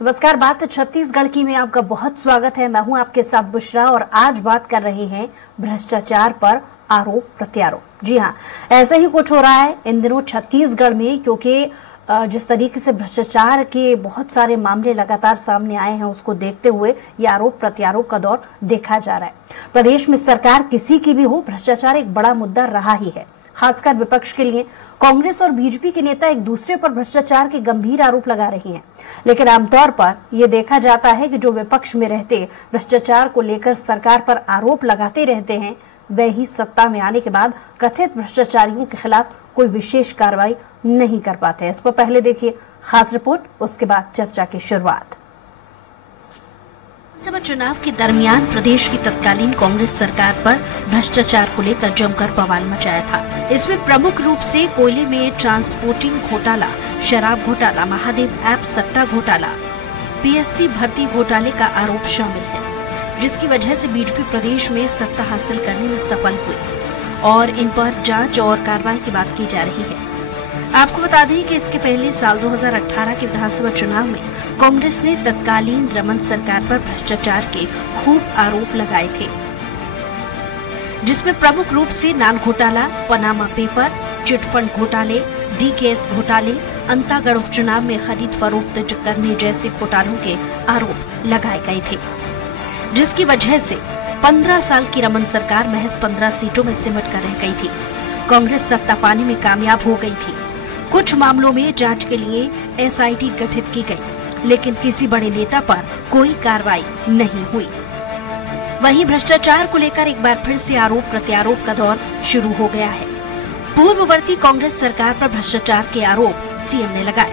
नमस्कार, बात छत्तीसगढ़ की में आपका बहुत स्वागत है। मैं हूं आपके साथ बुशरा और आज बात कर रहे हैं भ्रष्टाचार पर आरोप प्रत्यारोप। जी हां, ऐसा ही कुछ हो रहा है इन दिनों छत्तीसगढ़ में, क्योंकि जिस तरीके से भ्रष्टाचार के बहुत सारे मामले लगातार सामने आए हैं, उसको देखते हुए ये आरोप प्रत्यारोप का दौर देखा जा रहा है। प्रदेश में सरकार किसी की भी हो, भ्रष्टाचार एक बड़ा मुद्दा रहा ही है। खासकर विपक्ष के लिए कांग्रेस और बीजेपी के नेता एक दूसरे पर भ्रष्टाचार के गंभीर आरोप लगा रहे हैं, लेकिन आमतौर पर यह देखा जाता है कि जो विपक्ष में रहते भ्रष्टाचार को लेकर सरकार पर आरोप लगाते रहते हैं, वे ही सत्ता में आने के बाद कथित भ्रष्टाचारियों के खिलाफ कोई विशेष कार्रवाई नहीं कर पाते हैं। इस पर पहले देखिए खास रिपोर्ट, उसके बाद चर्चा की शुरुआत। विधानसभा चुनाव के दरमियान प्रदेश की तत्कालीन कांग्रेस सरकार पर भ्रष्टाचार को लेकर जमकर बवाल मचाया था। इसमें प्रमुख रूप से कोयले में ट्रांसपोर्टिंग घोटाला, शराब घोटाला, महादेव ऐप सट्टा घोटाला, पीएससी भर्ती घोटाले का आरोप शामिल है, जिसकी वजह से बीजेपी प्रदेश में सत्ता हासिल करने में सफल हुई और इन पर जांच और कार्रवाई की बात की जा रही है। आपको बता दें कि इसके पहले साल 2018 के विधानसभा चुनाव में कांग्रेस ने तत्कालीन रमन सरकार पर भ्रष्टाचार के खूब आरोप लगाए थे, जिसमें प्रमुख रूप से नान घोटाला, पनामा पेपर, चिटफंड घोटाले, डीकेएस घोटाले, अंतागढ़ उपचुनाव में खरीद फरोख्त करने जैसे घोटालों के आरोप लगाए गए थे, जिसकी वजह से 15 साल की रमन सरकार महज 15 सीटों में सिमट कर रह गई थी। कांग्रेस सत्ता पाने में कामयाब हो गई थी। कुछ मामलों में जांच के लिए एसआईटी गठित की गई, लेकिन किसी बड़े नेता पर कोई कार्रवाई नहीं हुई। वहीं भ्रष्टाचार को लेकर एक बार फिर से आरोप प्रत्यारोप का दौर शुरू हो गया है। पूर्ववर्ती कांग्रेस सरकार पर भ्रष्टाचार के आरोप सीएम ने लगाए।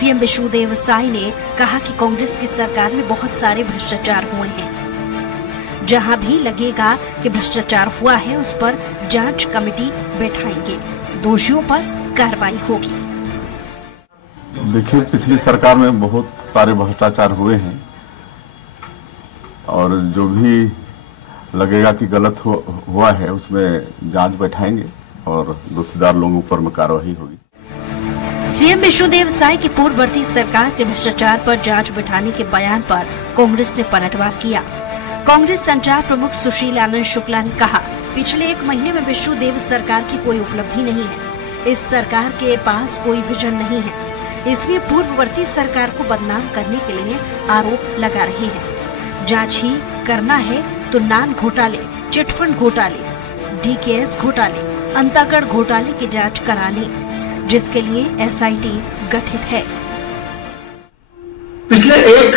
सीएम विष्णुदेव साय ने कहा कि कांग्रेस की सरकार में बहुत सारे भ्रष्टाचार हुए हैं। जहां भी लगेगा कि भ्रष्टाचार हुआ है, उस पर जांच कमेटी बैठाएंगे, दोषियों पर कार्रवाई होगी। देखिए, पिछली सरकार में बहुत सारे भ्रष्टाचार हुए हैं और जो भी लगेगा कि गलत हुआ है, उसमें जांच बैठाएंगे और दोषीदार लोगों पर में कार्रवाई होगी। सीएम विष्णुदेव साय की पूर्ववर्ती सरकार के भ्रष्टाचार पर जांच बैठाने के बयान पर कांग्रेस ने पलटवार किया। कांग्रेस संचार प्रमुख सुशील आनंद शुक्ला ने कहा, पिछले 1 महीने में विष्णुदेव सरकार की कोई उपलब्धि नहीं है। इस सरकार के पास कोई विजन नहीं है, इसलिए पूर्ववर्ती सरकार को बदनाम करने के लिए आरोप लगा रहे हैं। जांच ही करना है तो नान घोटाले, चिटफंड घोटाले, डीकेएस घोटाले, अंतागढ़ घोटाले की जांच करा लें, जिसके लिए एसआईटी गठित है। पिछले 1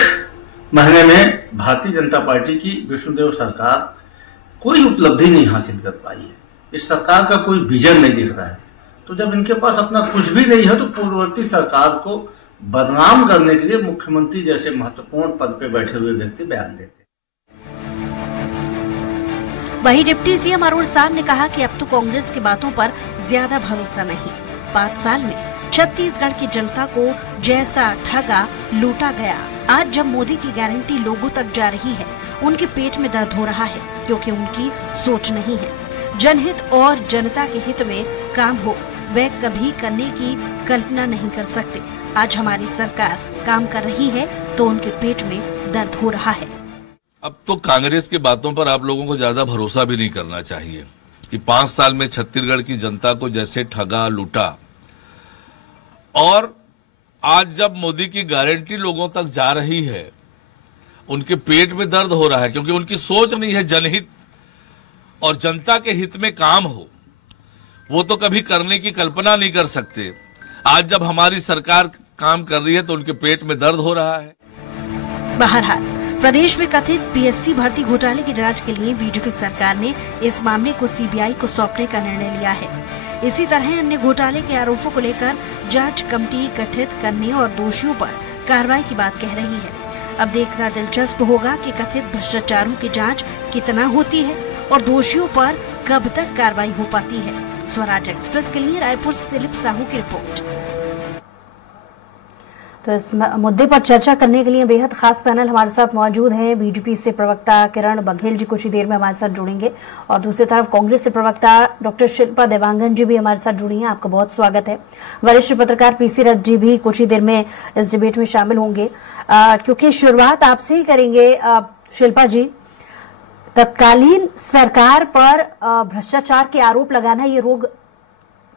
महीने में भारतीय जनता पार्टी की विष्णुदेव सरकार कोई उपलब्धि नहीं हासिल कर पाई है। इस सरकार का कोई विजन नहीं दिख रहा है। तो जब इनके पास अपना कुछ भी नहीं है, तो पूर्ववर्ती सरकार को बदनाम करने के लिए मुख्यमंत्री जैसे महत्वपूर्ण पद पे बैठे हुए व्यक्ति बयान देते। वहीं डिप्टी सीएम अरुण साह ने कहा कि अब तो कांग्रेस की बातों पर ज्यादा भरोसा नहीं। 5 साल में छत्तीसगढ़ की जनता को जैसा ठगा लूटा गया, आज जब मोदी की गारंटी लोगों तक जा रही है, उनके पेट में दर्द हो रहा है, क्योंकि उनकी सोच नहीं है। जनहित और जनता के हित में काम हो, वे कभी करने की कल्पना नहीं कर सकते। आज हमारी सरकार काम कर रही है तो उनके पेट में दर्द हो रहा है। अब तो कांग्रेस की बातों पर आप लोगों को ज्यादा भरोसा भी नहीं करना चाहिए कि 5 साल में छत्तीसगढ़ की जनता को जैसे ठगा लूटा, और आज जब मोदी की गारंटी लोगों तक जा रही है, उनके पेट में दर्द हो रहा है, क्योंकि उनकी सोच नहीं है जनहित और जनता के हित में काम हो। वो तो कभी करने की कल्पना नहीं कर सकते। आज जब हमारी सरकार काम कर रही है तो उनके पेट में दर्द हो रहा है। बहरहाल, प्रदेश में कथित पीएससी भर्ती घोटाले की जांच के लिए बीजेपी सरकार ने इस मामले को सीबीआई को सौंपने का निर्णय लिया है। इसी तरह अन्य घोटाले के आरोपों को लेकर जांच कमेटी गठित करने और दोषियों पर कार्रवाई की बात कह रही है। अब देखना दिलचस्प होगा कि कथित भ्रष्टाचारों की जांच कितना होती है और दोषियों पर कब तक कार्रवाई हो पाती है। स्वराज एक्सप्रेस के लिए रायपुर से दिलीप साहू की रिपोर्ट। तो इस मुद्दे पर चर्चा करने के लिए बेहद खास पैनल हमारे साथ मौजूद है। बीजेपी से प्रवक्ता किरण बघेल जी कुछ ही देर में हमारे साथ जुड़ेंगे और दूसरी तरफ कांग्रेस से प्रवक्ता डॉक्टर शिल्पा देवांगन जी भी हमारे साथ जुड़ी हैं। आपका बहुत स्वागत है। वरिष्ठ पत्रकार पीसी रथ जी भी कुछ ही देर में इस डिबेट में शामिल होंगे। क्योंकि शुरुआत आपसे ही करेंगे शिल्पा जी, तत्कालीन सरकार पर भ्रष्टाचार के आरोप लगाना ये रोग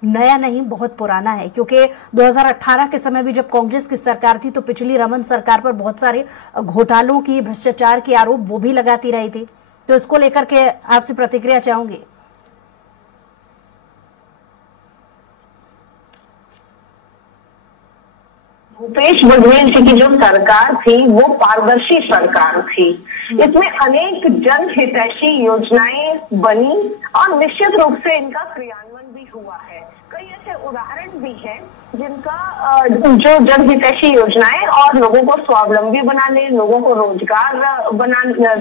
नया नहीं, बहुत पुराना है। क्योंकि 2018 के समय भी जब कांग्रेस की सरकार थी तो पिछली रमन सरकार पर बहुत सारे घोटालों की, भ्रष्टाचार के आरोप वो भी लगाती रही थी। तो इसको लेकर के आपसे प्रतिक्रिया चाहूंगी। भूपेश बघेल जी की जो सरकार थी वो पारदर्शी सरकार थी। इसमें अनेक जनहितैषी योजनाएं बनी और निश्चित रूप से इनका क्रियान्वयन भी हुआ है। कई ऐसे उदाहरण भी हैं जिनका जो जनहितैषी योजनाएं और लोगों को स्वावलंबी बनाने, लोगों को रोजगार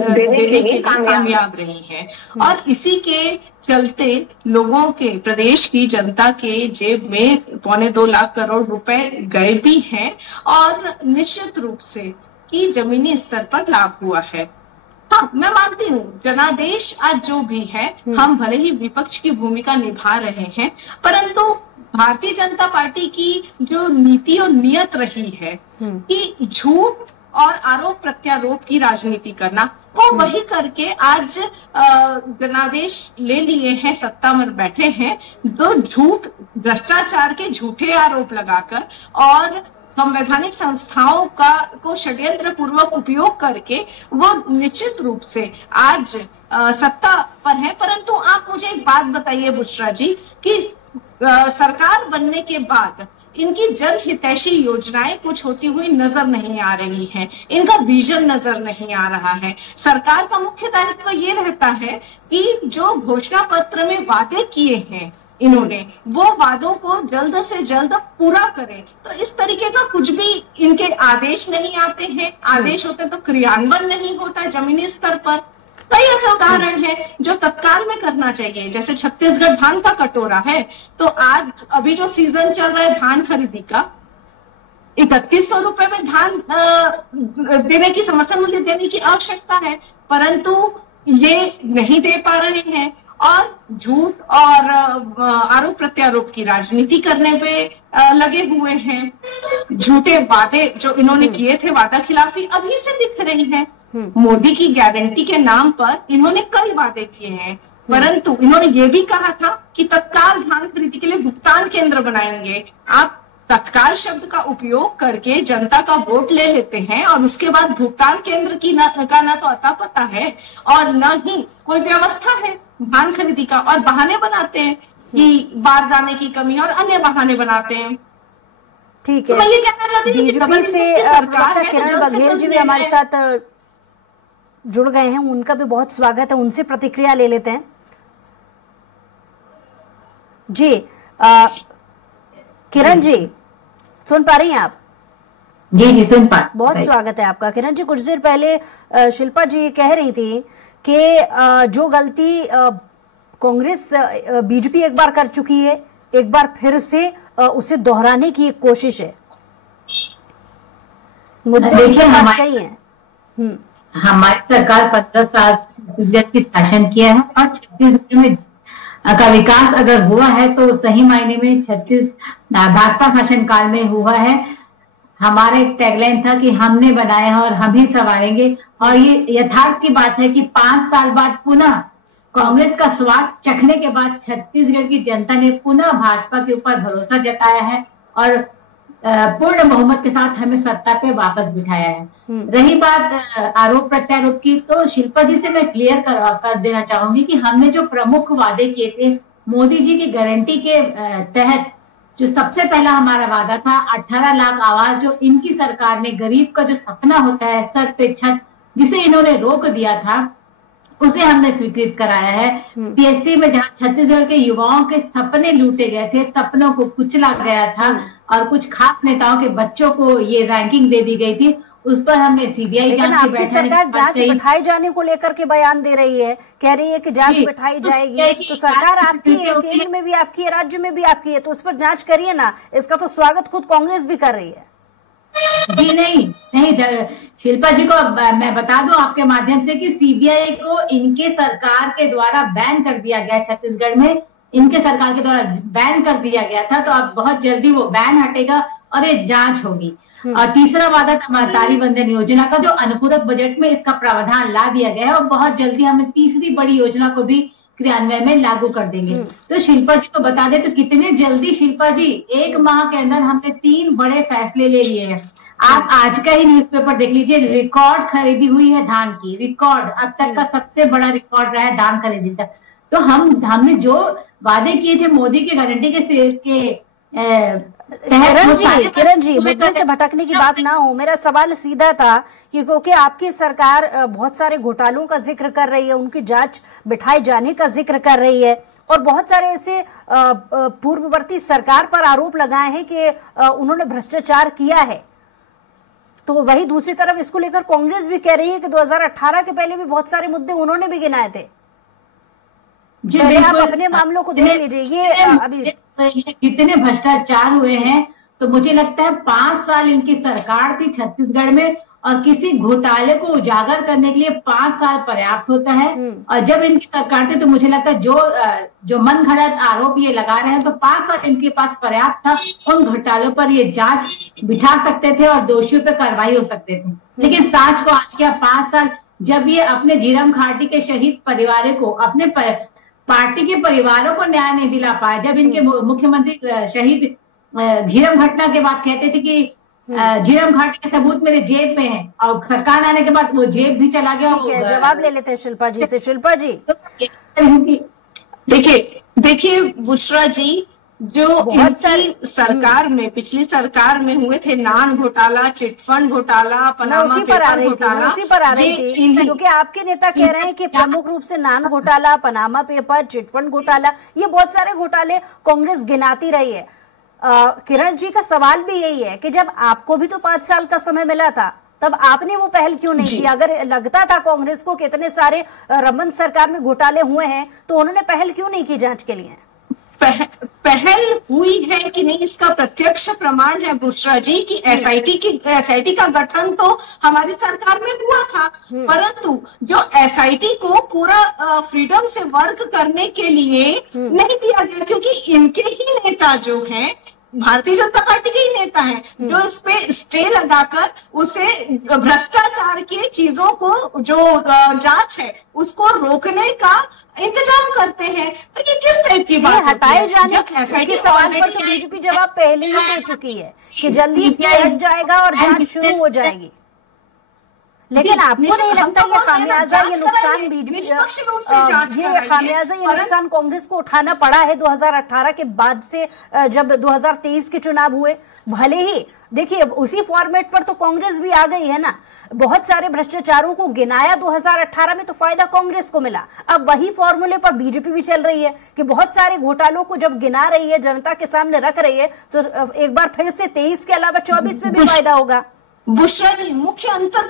देने के लिए कामयाब रही है। और इसी के चलते लोगों के, प्रदेश की जनता के जेब में 2.25 लाख करोड़ रुपए गए भी हैं और निश्चित रूप से कि जमीनी स्तर पर लाभ हुआ है। हाँ, मैं मानती हूँ जनादेश आज जो भी है, हम भले ही विपक्ष की भूमिका निभा रहे हैं, परंतु भारतीय जनता पार्टी की जो नीति और नियत रही है कि झूठ और आरोप प्रत्यारोप की राजनीति करना, वो वही करके आज जनादेश ले लिए हैं, सत्ता में बैठे हैं। तो झूठ, भ्रष्टाचार के झूठे आरोप लगाकर और संवैधानिक संस्थाओं को षड्यंत्र पूर्वक उपयोग करके वो निश्चित रूप से आज सत्ता पर है। परंतु आप मुझे एक बात बताइए बुशरा जी कि सरकार बनने के बाद इनकी जनहितैषी योजनाएं कुछ होती हुई नजर नहीं आ रही हैं, इनका विजन नजर नहीं आ रहा है। सरकार का मुख्य दायित्व ये रहता है कि जो घोषणा पत्र में वादे किए हैं इन्होंने, वो वादों को जल्द से जल्द पूरा करें। तो इस तरीके का कुछ भी इनके आदेश नहीं आते हैं, आदेश होते तो क्रियान्वयन नहीं होता है जमीनी स्तर पर। कई ऐसे उदाहरण हैं जो तत्काल में करना चाहिए, जैसे छत्तीसगढ़ धान का कटोरा है, तो आज अभी जो सीजन चल रहा है धान खरीदी का, 3100 रुपए में धान देने की, समर्थन मूल्य देने की आवश्यकता है, परंतु ये नहीं दे पा रहे हैं और झूठ और आरोप प्रत्यारोप की राजनीति करने पे लगे हुए हैं। झूठे वादे जो इन्होंने किए थे, वादा खिलाफी अभी से दिख रही है। मोदी की गारंटी के नाम पर इन्होंने कई वादे किए हैं, परंतु इन्होंने ये भी कहा था कि तत्काल धान खरीदी के लिए भुगतान केंद्र बनाएंगे। आप तत्काल शब्द का उपयोग करके जनता का वोट ले लेते हैं और उसके बाद भुगतान केंद्र की का ना तो अता पता है और न ही कोई व्यवस्था है धान खरीदी का, और बहाने बनाते हैं कि बारदाने की कमी और अन्य बहाने बनाते हैं। ठीक है, तो मैं ये कहना चाहती हूँ कि बीजेपी से सरकार किरण बघेल जी भी हमारे साथ जुड़ गए हैं, उनका भी बहुत स्वागत है। उनसे प्रतिक्रिया ले लेते हैं। जी किरण जी, सुन पा रही हैं आप? जी सुन पा। बहुत स्वागत है आपका। किरण जी, कुछ देर पहले शिल्पा जी कह रही थी कि जो गलती कांग्रेस, बीजेपी एक बार कर चुकी है, एक बार फिर से उसे दोहराने की एक कोशिश है। मुद्दे कई हैं। हमारी सरकार 15 साल छत्तीसगढ़ की शासन किया है और छत्तीसगढ़ में का विकास अगर हुआ है तो सही मायने में भाजपा शासन काल में हुआ है। हमारे टैगलाइन था कि हमने बनाया है और हम ही संवारेंगे, और ये यथार्थ की बात है कि 5 साल बाद पुनः कांग्रेस का स्वाद चखने के बाद छत्तीसगढ़ की जनता ने पुनः भाजपा के ऊपर भरोसा जताया है और पूर्ण बहुमत के साथ हमें सत्ता पे वापस बिठाया है। रही बात आरोप प्रत्यारोप की, तो शिल्पा जी से मैं क्लियर कर देना चाहूंगी कि हमने जो प्रमुख वादे किए थे मोदी जी की गारंटी के तहत, जो सबसे पहला हमारा वादा था 18 लाख आवास, जो इनकी सरकार ने गरीब का जो सपना होता है सर पे छत, जिसे इन्होंने रोक दिया था, उसे हमने स्वीकृत कराया है। पीएससी में जहां छत्तीसगढ़ के युवाओं के सपने लूटे गए थे, सपनों को कुचला गया था और कुछ खास नेताओं के बच्चों को ये रैंकिंग दे दी गई थी, उस पर हमने सीबीआई जांच की बैठाने सरकार जांच बैठाए जाने को लेकर के बयान दे रही है, कह रही है कि जांच बैठाई जाएगी। तो सरकार आपकी है, केंद्र में भी आपकी है, राज्य में भी आपकी है, तो उस पर जांच करिए ना। इसका तो स्वागत खुद कांग्रेस भी कर रही है। जी नहीं, शिल्पा जी को मैं बता दूं आपके माध्यम से कि सीबीआई को इनके सरकार के द्वारा बैन कर दिया गया, छत्तीसगढ़ में इनके सरकार के द्वारा बैन कर दिया गया था। तो अब बहुत जल्दी वो बैन हटेगा और ये जांच होगी। और तीसरा वादा तारी बंधन योजना का जो अनुपूरक बजट में इसका प्रावधान ला दिया गया है और बहुत जल्दी हम तीसरी बड़ी योजना को भी क्रियान्वयन में लागू कर देंगे। तो शिल्पा जी को बता दे तो कितने जल्दी शिल्पा जी, 1 माह के अंदर हमने 3 बड़े फैसले ले लिए हैं। आप आज का ही न्यूज़पेपर देख लीजिए, रिकॉर्ड खरीदी हुई है धान की, रिकॉर्ड अब तक का सबसे बड़ा रिकॉर्ड रहा है धान खरीदी का। तो हमने जो वादे किए थे मोदी की गारंटी के किरण जी मुद्दे से भटकने की बात ना हो, मेरा सवाल सीधा था कि क्योंकि आपकी सरकार बहुत सारे घोटालों का जिक्र कर रही है, उनकी जांच बिठाए जाने का जिक्र कर रही है और बहुत सारे ऐसे पूर्ववर्ती सरकार पर आरोप लगाए हैं कि उन्होंने भ्रष्टाचार किया है। तो वही दूसरी तरफ इसको लेकर कांग्रेस भी कह रही है कि 2018 के पहले भी बहुत सारे मुद्दे उन्होंने भी गिनाए थे। जी आप अपने मामलों को देख लीजिए, ये अभी कितने भ्रष्टाचार हुए हैं। तो मुझे लगता है 5 साल इनकी सरकार थी छत्तीसगढ़ में और किसी घोटाले को उजागर करने के लिए 5 साल पर्याप्त होता है। और जब इनकी सरकार थी तो मुझे लगता है जो मन घड़त आरोप ये लगा रहे हैं तो 5 साल इनके पास पर्याप्त था। उन घोटालों पर ये जांच बिठा सकते थे और दोषियों पर कार्रवाई हो सकते थे। लेकिन सांच को आज क्या 5 साल, जब ये अपने झीरम घाटी के शहीद परिवारों को, अपने पार्टी के परिवारों को न्याय नहीं दिला पाए, जब इनके मुख्यमंत्री शहीद झीरम घटना के बाद कहते थे कि झीरम घाटी के सबूत मेरे जेब में है और सरकार आने के बाद वो जेब भी चला गया। जवाब ले लेते हैं शिल्पा जी से। शिल्पा जी देखिए बुशरा जी, जो इनकी सरकार में, पिछली सरकार में हुए थे नान घोटाला, चिटफंड घोटाला, पनामा पेपर घोटाला, उसी पर आ रही थी क्योंकि आपके नेता कह रहे हैं कि प्रमुख रूप से नान घोटाला, पनामा पेपर, चिटफंड घोटाला, ये बहुत सारे घोटाले कांग्रेस गिनाती रही है। किरण जी का सवाल भी यही है कि जब आपको भी तो 5 साल का समय मिला था, तब आपने वो पहल क्यों नहीं की? अगर लगता था कांग्रेस को कितने सारे रमन सरकार में घोटाले हुए हैं तो उन्होंने पहल क्यों नहीं की जांच के लिए? पहल हुई है कि नहीं, इसका प्रत्यक्ष प्रमाण है बुशरा जी की एसआईटी का गठन तो हमारी सरकार में हुआ था, परंतु जो एसआईटी को पूरा फ्रीडम से वर्क करने के लिए नहीं दिया गया, क्योंकि इनके ही नेता जो हैं, भारतीय जनता पार्टी के ही नेता हैं, जो इस पे स्टे लगाकर उसे भ्रष्टाचार की चीजों को, जो जांच है उसको रोकने का इंतजाम करते हैं। तो ये किस टाइप की बात हटाए जाने के सवाल पर तो बीजेपी जवाब पहले ही दे चुकी है कि जल्दी इसमें हट जाएगा और जांच शुरू हो जाएगी। लेकिन आपको नहीं लगता ये खामियाजा, ये नुकसान बीजेपी, ये खामियाजा, ये नुकसान कांग्रेस को उठाना पड़ा है 2018 के बाद से, जब 2023 के चुनाव हुए? भले ही देखिए उसी फॉर्मेट पर तो कांग्रेस भी आ गई है ना, बहुत सारे भ्रष्टाचारों को गिनाया 2018 में तो फायदा कांग्रेस को मिला। अब वही फॉर्मूले पर बीजेपी भी चल रही है कि बहुत सारे घोटालों को जब गिना रही है, जनता के सामने रख रही है, तो एक बार फिर से 23 के अलावा 24 में भी फायदा होगा। बुशरा जी मुख्य अंतर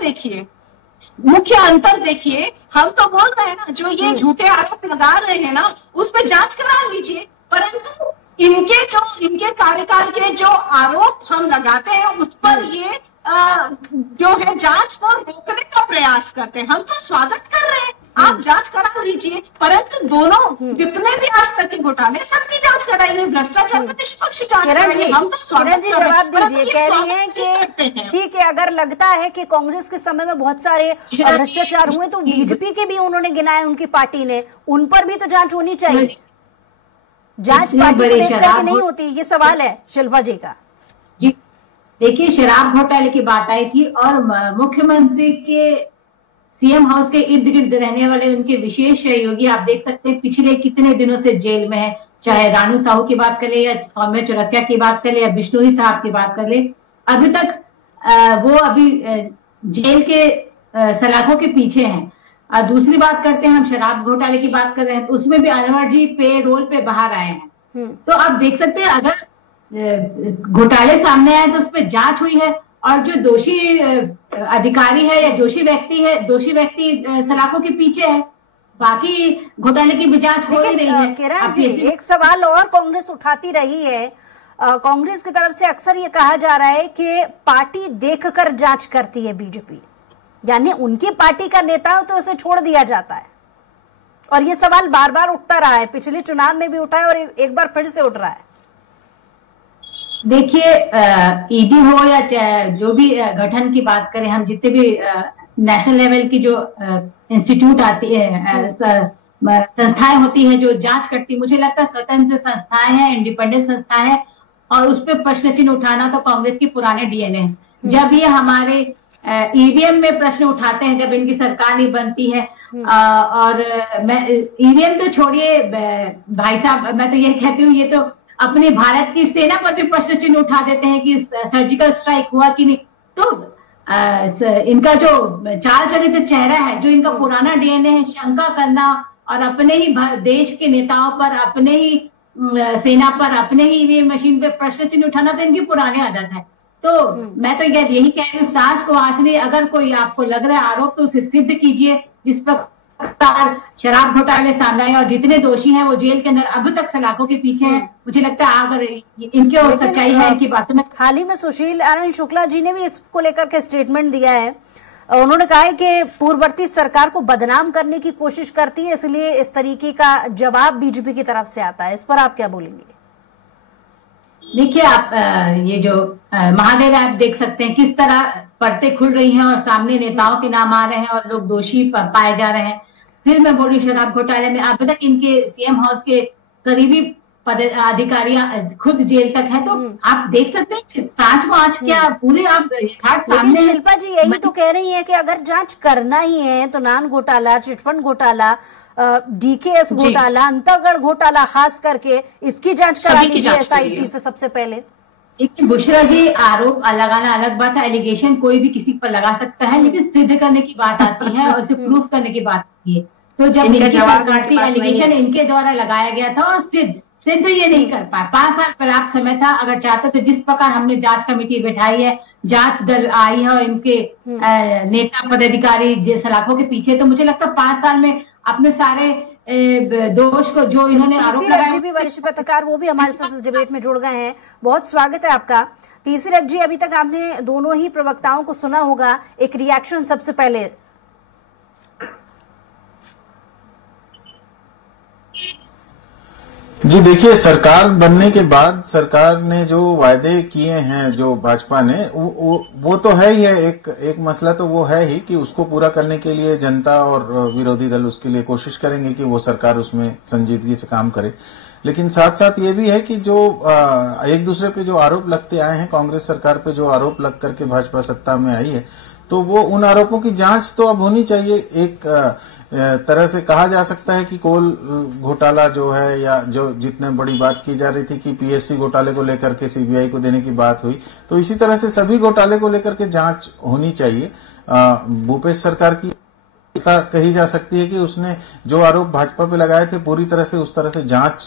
देखिए, हम तो बोल रहे हैं ना, जो ये झूठे आरोप लगा रहे हैं ना, उस पर जांच करा लीजिए, परंतु इनके कार्यकाल के जो आरोप हम लगाते हैं उस पर ये जो है जांच को रोकने का प्रयास करते हैं। हम तो स्वागत कर रहे हैं, आप जांच करा लीजिए, परंतु दोनों जितने भी आज तक के घोटाले सबकी जांच कराइए, भ्रष्टाचार का निष्पक्ष जांच कराइए। हम तो स्वागत कर रहे हैं। कह रही हैं कि ठीक है, अगर लगता है कि कांग्रेस के समय में बहुत सारे भ्रष्टाचार हुए तो बीजेपी के भी उन्होंने गिनाए, उनकी पार्टी ने, उन पर भी तो जांच होनी चाहिए। जांच पार्टी को लेकर नहीं होती, ये सवाल है शिल्पा जी का। जी देखिए, शराब घोटाले की बात आई थी और मुख्यमंत्री के सीएम हाउस के इर्द गिर्द रहने वाले उनके विशेष सहयोगी आप देख सकते हैं पिछले कितने दिनों से जेल में है। चाहे रानू साहू की बात कर ले या सौम्य चौरसिया की बात कर ले या बिश्नोई साहब की बात कर ले, अभी तक वो अभी जेल के सलाखों के पीछे हैं। दूसरी बात करते हैं, हम शराब घोटाले की बात कर रहे हैं तो उसमें भी अनवर जी पे रोल पे बाहर आए हैं। तो आप देख सकते हैं अगर घोटाले सामने आए तो उस पर जांच हुई है और जो दोषी अधिकारी है या दोषी व्यक्ति सलाखों के पीछे है, बाकी घोटाले की भी जांच हो ही रही है। किरण जी, एक सवाल और कांग्रेस उठाती रही है कांग्रेस की तरफ से अक्सर ये कहा जा रहा है कि पार्टी देखकर जांच करती है बीजेपी, यानी उनकी पार्टी का नेता हो तो उसे छोड़ दिया जाता है। और ये सवाल बार बार उठता रहा है, पिछले चुनाव में भी उठा है और एक बार फिर से उठ रहा है। देखिए, ईडी हो या जो भी गठन की बात करें, हम जितने भी नेशनल लेवल की जो इंस्टीट्यूट आती है, संस्थाएं होती हैं जो जांच करती, मुझे लगता है स्वतंत्र संस्थाएं हैं, इंडिपेंडेंट संस्थाएं हैं, और उस पर प्रश्न चिन्ह उठाना तो कांग्रेस की पुराने डीएनए है। जब ये हमारे ईवीएम में प्रश्न उठाते हैं, जब इनकी सरकार नहीं बनती है, और मैं ईवीएम तो छोड़िए भाई साहब, मैं तो ये कहती हूँ, ये तो अपने भारत की सेना पर भी प्रश्न चिन्ह उठा देते हैं कि सर्जिकल स्ट्राइक हुआ कि नहीं। तो इनका जो चाल चरित्र चेहरा है, जो इनका पुराना डीएनए है, शंका करना और अपने ही देश के नेताओं पर, अपने ही सेना पर, अपने ही ईवीएम मशीन पे प्रश्न चिन्ह उठाना तो इनकी पुरानी आदत है। तो मैं तो यही कह रही हूँ, सांच को आँच नहीं। अगर कोई आपको लग रहा है आरोप तो उसे सिद्ध कीजिए। जिस प्रकार शराब घोटाले सामने आए और जितने दोषी हैं वो जेल के अंदर अब तक सलाखों के पीछे हैं, मुझे लगता है अगर इनके और सच्चाई है इनकी बातों में। हाल ही में सुशील आनंद शुक्ला जी ने भी इसको लेकर के स्टेटमेंट दिया है। उन्होंने कहा है कि पूर्ववर्ती सरकार को बदनाम करने की कोशिश करती है, इसलिए इस तरीके का जवाब बीजेपी की तरफ से आता है। इस पर आप क्या बोलेंगे? देखिए, आप ये जो महादेव ऐप देख सकते हैं, किस तरह परतें खुल रही हैं और सामने नेताओं के नाम आ रहे हैं और लोग दोषी पाए जा रहे हैं। फिर मैं बोल रही हूँ, शराब घोटाले में अब तक इनके सीएम हाउस के करीबी अधिकारियां खुद जेल तक है। तो आप देख सकते हैं सांच को आँच क्या पूरे आप सामने। शिल्पा जी यही तो कह रही है कि अगर जांच करना ही है तो नान घोटाला, चिटफंड घोटाला, डीकेएस घोटाला, अंतागढ़ घोटाला, खास करके इसकी जांच करा लीजिए एसआईटी से सबसे पहले। बुशरा जी, आरोप लगाना अलग बात है, एलिगेशन कोई भी किसी पर लगा सकता है, लेकिन सिद्ध करने की बात आती है और उसे प्रूफ करने की बात आती है। तो जब इनकी सरकार थी, एलिगेशन इनके द्वारा लगाया गया था और सिद्ध ये नहीं कर पाए। 5 साल पर्याप्त समय था। अगर चाहते तो जिस प्रकार हमने जांच कमेटी बैठाई है, जांच दल आई है और इनके नेता पदाधिकारी सलाखों के पीछे, तो मुझे लगता है 5 साल में अपने सारे दोष को जो इन्होंने आरोप लगाया। भी वरिष्ठ पत्रकार, वो भी हमारे साथ इस डिबेट में जुड़ गए हैं। बहुत स्वागत है आपका। पीसी रथ जी, अभी तक आपने दोनों ही प्रवक्ताओं को सुना होगा, एक रिएक्शन सबसे पहले। जी देखिए, सरकार बनने के बाद सरकार ने जो वायदे किए हैं जो भाजपा ने, वो तो है ही है। एक मसला तो वो है ही कि उसको पूरा करने के लिए जनता और विरोधी दल उसके लिए कोशिश करेंगे कि वो सरकार उसमें संजीदगी से काम करे। लेकिन साथ साथ ये भी है कि जो एक दूसरे पे जो आरोप लगते आए हैं, कांग्रेस सरकार पे जो आरोप लग करके भाजपा सत्ता में आई है, तो वो उन आरोपों की जांच तो अब होनी चाहिए। एक तरह से कहा जा सकता है कि कोल घोटाला जो है, या जो जितने बड़ी बात की जा रही थी कि पीएससी घोटाले को लेकर के सीबीआई को देने की बात हुई, तो इसी तरह से सभी घोटाले को लेकर के जांच होनी चाहिए। भूपेश सरकार की कही जा सकती है कि उसने जो आरोप भाजपा पे लगाए थे पूरी तरह से उस तरह से जांच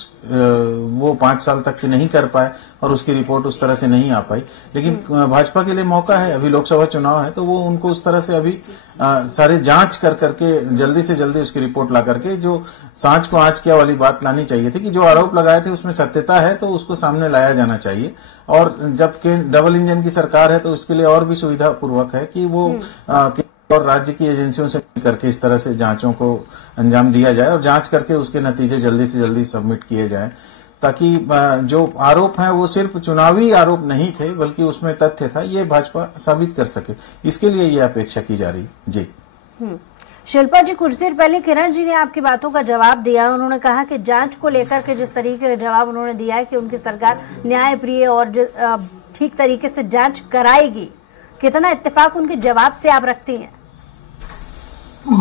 वो 5 साल तक के नहीं कर पाए और उसकी रिपोर्ट उस तरह से नहीं आ पाई। लेकिन भाजपा के लिए मौका है, अभी लोकसभा चुनाव है, तो वो उनको उस तरह से अभी सारे जांच कर करके जल्दी से जल्दी उसकी रिपोर्ट ला करके जो सांच को आँच किया वाली बात लानी चाहिए थी कि जो आरोप लगाए थे उसमें सत्यता है तो उसको सामने लाया जाना चाहिए। और जब डबल इंजन की सरकार है तो उसके लिए और भी सुविधा पूर्वक है कि वो और राज्य की एजेंसियों से करके इस तरह से जांचों को अंजाम दिया जाए और जांच करके उसके नतीजे जल्दी से जल्दी सबमिट किए जाएं, ताकि जो आरोप हैं वो सिर्फ चुनावी आरोप नहीं थे बल्कि उसमें तथ्य था, ये भाजपा साबित कर सके। इसके लिए ये अपेक्षा की जा रही। जी शिल्पा जी, कुछ देर पहले किरण जी ने आपकी बातों का जवाब दिया। उन्होंने कहा कि जांच को लेकर के जिस तरीके का जवाब उन्होंने दिया है कि उनकी सरकार न्यायप्रिय और ठीक तरीके से जांच कराएगी, कितना इत्तेफाक उनके जवाब से आप रखती हैं?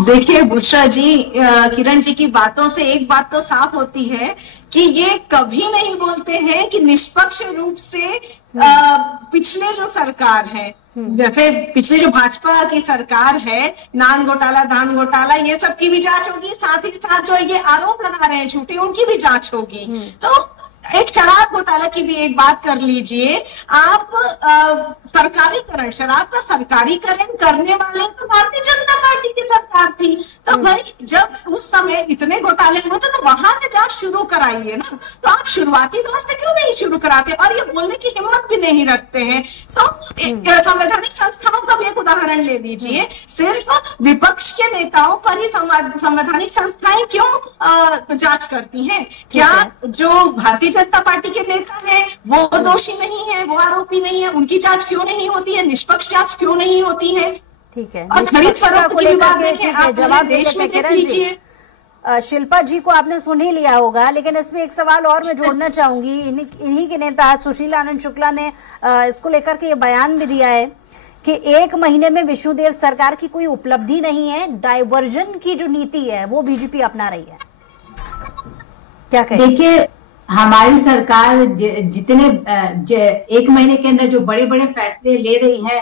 देखिए बुशरा जी, किरण जी की बातों से एक बात तो साफ होती है कि ये कभी नहीं बोलते हैं कि निष्पक्ष रूप से पिछले जो सरकार है, जैसे पिछले जो भाजपा की सरकार है, नान घोटाला, धान घोटाला, ये सब की भी जांच होगी, साथ ही साथ जो ये आरोप लगा रहे हैं झूठे, उनकी भी जांच होगी। तो एक शराब घोटाला की भी एक बात कर लीजिए आप। सरकारीकरण, शराब का सरकारीकरण करने वाले तो भारतीय जनता पार्टी की सरकार थी। तो भाई जब उस समय इतने घोटाले हुए थे तो वहां से जांच शुरू कराइए ना। तो आप शुरुआती दौर से क्यों नहीं शुरू कराते और ये बोलने की हिम्मत भी नहीं रखते हैं। तो संवैधानिक संस्थाओं का भी एक उदाहरण ले लीजिए, सिर्फ विपक्ष के नेताओं पर ही संवैधानिक संस्थाएं क्यों जांच करती हैं? क्या जो भारतीय जनता पार्टी के नेता हैं वो दोषी नहीं है, वो आरोपी नहीं है, उनकी जांच क्यों नहीं होती है? निष्पक्ष जांच क्यों नहीं होती है? ठीक है, और खरीद फरोख्त की बात देखें, आप जवाब देश में देख लीजिए। शिल्पा जी को आपने सुन ही लिया होगा, लेकिन इसमें एक सवाल और मैं जोड़ना चाहूंगी। इन्हीं के नेता सुशील आनंद शुक्ला ने इसको लेकर के ये बयान भी दिया है कि 1 महीने में विष्णुदेव सरकार की कोई उपलब्धि नहीं है, डाइवर्जन की जो नीति है वो बीजेपी अपना रही है। क्या कहें? देखिए, हमारी सरकार जितने 1 महीने के अंदर जो बड़े बड़े फैसले ले रही है,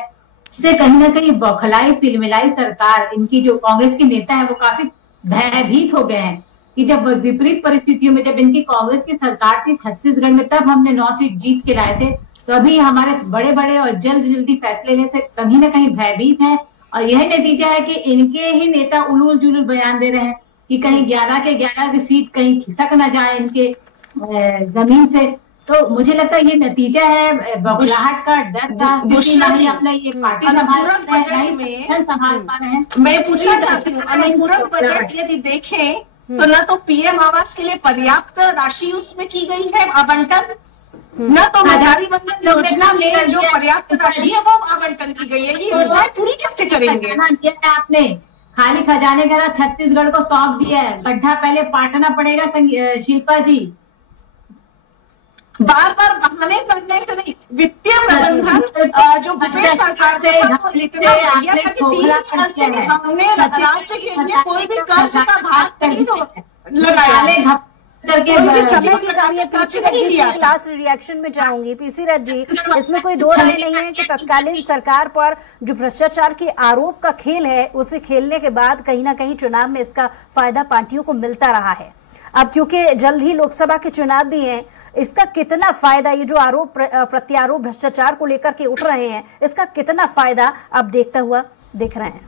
उससे कहीं ना कहीं बौखलाई तिलमिलाई सरकार, इनकी जो कांग्रेस के नेता है वो काफी भयभीत हो गए हैं कि जब विपरीत परिस्थितियों में, जब इनकी कांग्रेस की सरकार थी छत्तीसगढ़ में, तब हमने 9 सीट जीत के लाए थे। तो अभी हमारे बड़े बड़े और जल्दी फैसले लेने से कहीं ना कहीं भयभीत है। और यही नतीजा है कि इनके ही नेता उलूल जुलूल बयान दे रहे हैं कि कहीं 11 के 11 की सीट कहीं खिसक ना जाए इनके जमीन से। तो मुझे लगता है ये नतीजा है बौखलाहट का, डर का, क्योंकि ना ही अपना ये पार्टी संभाल पा रहे हैं। मैं पूछना चाहती हूँ, अनुपूरक बजट यदि देखें तो न तो पीएम आवास के लिए पर्याप्त राशि उसमें की गई है आवंटन, न तो महंगाई बंधन योजना में जो पर्याप्त राशि है वो आवंटन की गई है। ये योजनाएं पूरी कैसे करेंगे? आपने खाली खजाने का छत्तीसगढ़ को सौंप दिया है, गड्ढा पहले पाटना पड़ेगा शिल्पा जी। बार बार बहाने करने से नहीं, वित्तीय प्रबंधन जो भूपेश सरकार से इतना बढ़िया था कि 3 साल से हमने राज्य के लिए कोई भी कर्ज का भार नहीं लगाया, लास्ट रिएक्शन में जाऊंगी। पीसी रथ जी, इसमें कोई दो राय नहीं है कि तत्कालीन सरकार पर जो भ्रष्टाचार के आरोप का खेल है उसे खेलने के बाद कहीं ना कहीं चुनाव में इसका फायदा पार्टियों को मिलता रहा है। अब क्योंकि जल्द ही लोकसभा के चुनाव भी हैं, इसका कितना फायदा, ये जो आरोप प्रत्यारोप भ्रष्टाचार को लेकर के उठ रहे हैं, इसका कितना फायदा आप देखता हुआ दिख रहे हैं?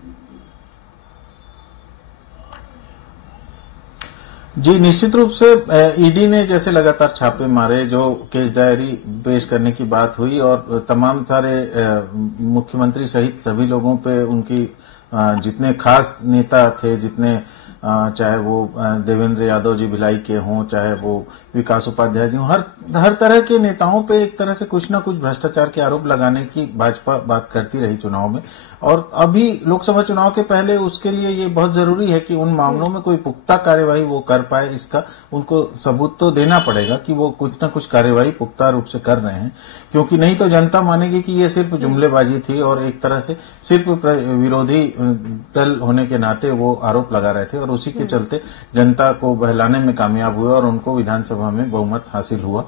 जी, निश्चित रूप से ईडी ने जैसे लगातार छापे मारे, जो केस डायरी पेश करने की बात हुई और तमाम सारे मुख्यमंत्री सहित सभी लोगों पे, उनकी जितने खास नेता थे, जितने चाहे वो देवेंद्र यादव जी भिलाई के हों, चाहे वो विकास उपाध्याय जी हों, हर तरह के नेताओं पे एक तरह से कुछ न कुछ भ्रष्टाचार के आरोप लगाने की भाजपा बात करती रही चुनाव में। और अभी लोकसभा चुनाव के पहले उसके लिए ये बहुत जरूरी है कि उन मामलों में कोई पुख्ता कार्यवाही वो कर पाए। इसका उनको सबूत तो देना पड़ेगा कि वो कुछ न कुछ कार्यवाही पुख्ता रूप से कर रहे हैं, क्योंकि नहीं तो जनता मानेगी कि ये सिर्फ जुमलेबाजी थी और एक तरह से सिर्फ विरोधी दल होने के नाते वो आरोप लगा रहे थे और उसी के चलते जनता को बहलाने में कामयाब हुए और उनको विधानसभा में बहुमत हासिल हुआ।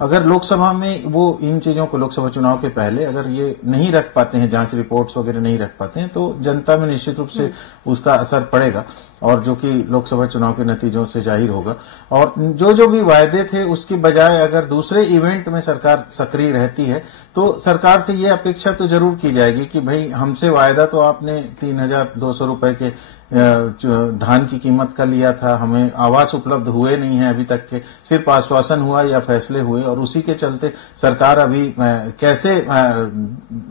अगर लोकसभा में वो इन चीजों को लोकसभा चुनाव के पहले अगर ये नहीं रख पाते हैं, जांच रिपोर्ट्स वगैरह नहीं रख पाते हैं, तो जनता में निश्चित रूप से उसका असर पड़ेगा और जो कि लोकसभा चुनाव के नतीजों से जाहिर होगा। और जो भी वायदे थे उसके बजाय अगर दूसरे इवेंट में सरकार सक्रिय रहती है तो सरकार से ये अपेक्षा तो जरूर की जाएगी कि भाई हमसे वायदा तो आपने 3,200 रुपए के धान की कीमत का लिया था, हमें आवास उपलब्ध हुए नहीं है अभी तक के, सिर्फ आश्वासन हुआ या फैसले हुए और उसी के चलते सरकार अभी कैसे,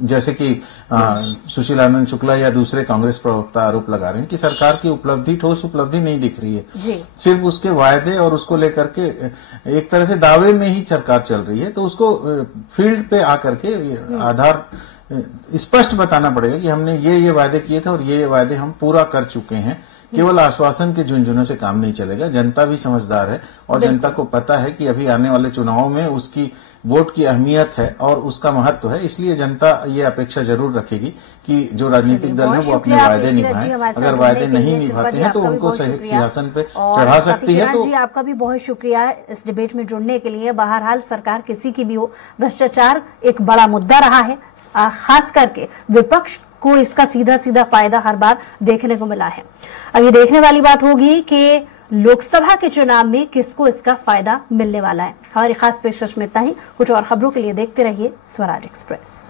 जैसे कि सुशील आनंद शुक्ला या दूसरे कांग्रेस प्रवक्ता आरोप लगा रहे हैं कि सरकार की उपलब्धि, ठोस उपलब्धि नहीं दिख रही है, सिर्फ उसके वायदे और उसको लेकर के एक तरह से दावे में ही सरकार चल रही है। तो उसको फील्ड पे आकर के आधार स्पष्ट बताना पड़ेगा कि हमने ये वायदे किए थे और ये वायदे हम पूरा कर चुके हैं। केवल आश्वासन के झुंझुनों से काम नहीं चलेगा। जनता भी समझदार है और जनता को पता है कि अभी आने वाले चुनावों में उसकी वोट की अहमियत है और उसका महत्व है। इसलिए जनता ये अपेक्षा जरूर रखेगी कि जो राजनीतिक दल है वो अपने वायदे निभाएं। अगर वायदे नहीं निभाते हैं तो उनको सिंहासन पे चढ़ा सकती है। तो जी, आपका भी बहुत शुक्रिया इस डिबेट में जुड़ने के लिए। बहरहाल सरकार किसी की भी हो, भ्रष्टाचार एक बड़ा मुद्दा रहा है, खास करके विपक्ष को इसका सीधा सीधा फायदा हर बार देखने को मिला है। अब ये देखने वाली बात होगी कि लोकसभा के चुनाव में किसको इसका फायदा मिलने वाला है। हमारी खास पेशकश में इतना ही। कुछ और खबरों के लिए देखते रहिए स्वराज एक्सप्रेस।